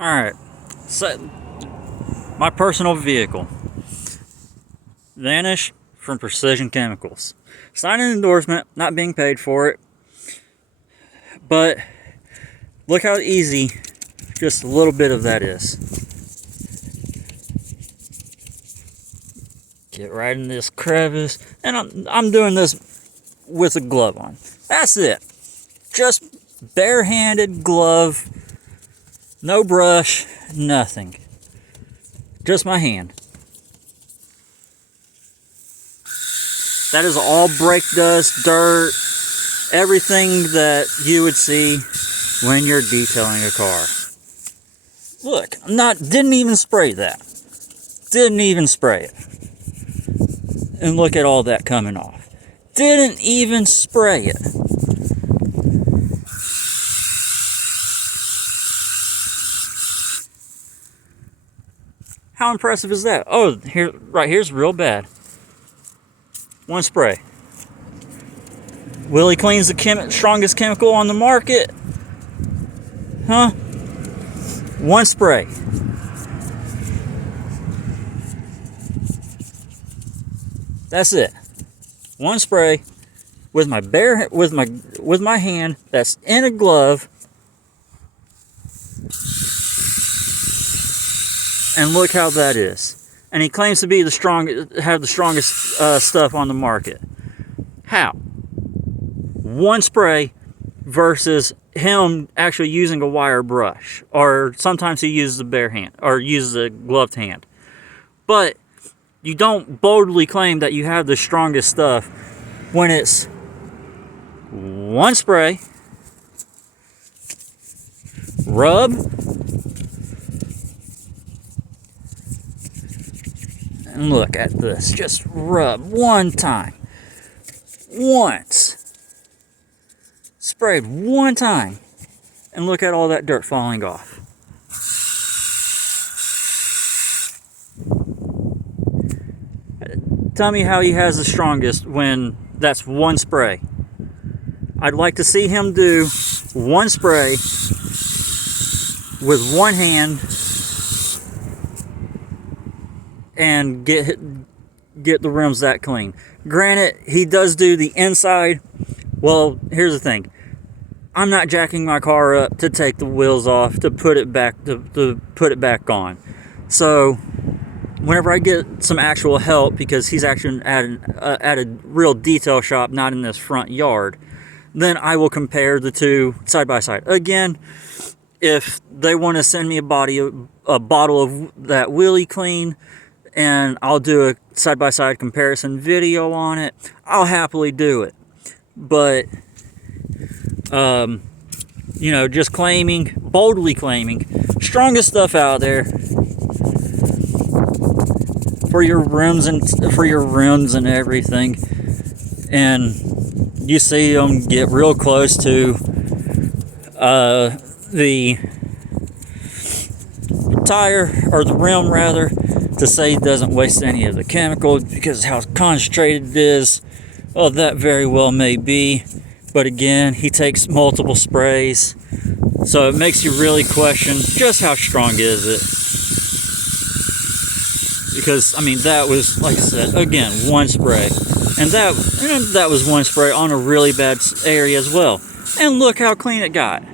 Alright, so my personal vehicle, Vanish from Precision Chemicals. It's not an endorsement, not being paid for it, but look how easy just a little bit of that is. Get right in this crevice, and I'm doing this with a glove on. That's it. Just barehanded glove. No brush, nothing. Just my hand. That is all brake dust, dirt, everything that you would see when you're detailing a car. Look, didn't even spray that. Didn't even spray it. And look at all that coming off. Didn't even spray it. How impressive is that? Oh, here's real bad. One spray. Willie cleans the strongest chemical on the market. Huh? One spray. That's it. One spray with my hand that's in a glove. And look how that is. And he claims to be the strongest stuff on the market. How? One spray versus him actually using a wire brush, or sometimes he uses the bare hand or uses a gloved hand. But you don't boldly claim that you have the strongest stuff when it's one spray, rub, and look at this. Just rub one time. Once. Sprayed one time. And look at all that dirt falling off. Tell me how he has the strongest when that's one spray. I'd like to see him do one spray with one hand and get the rims that clean. Granted, he does do the inside. Well, here's the thing. I'm not jacking my car up to take the wheels off to put it back on. So whenever I get some actual help, because he's actually at a real detail shop, not in this front yard, then I will compare the two side by side. Again, if they want to send me a bottle of that Willie Clean, and I'll do a side-by-side comparison video on it, I'll happily do it. But, just boldly claiming, strongest stuff out there for your rims and everything, and you see them get real close to the tire, or the rim rather, to say it doesn't waste any of the chemical because how concentrated it is. Well, that very well may be, but again, he takes multiple sprays, so it makes you really question just how strong is it. Because that was, like I said, again, one spray, and that was one spray on a really bad area as well. And look how clean it got.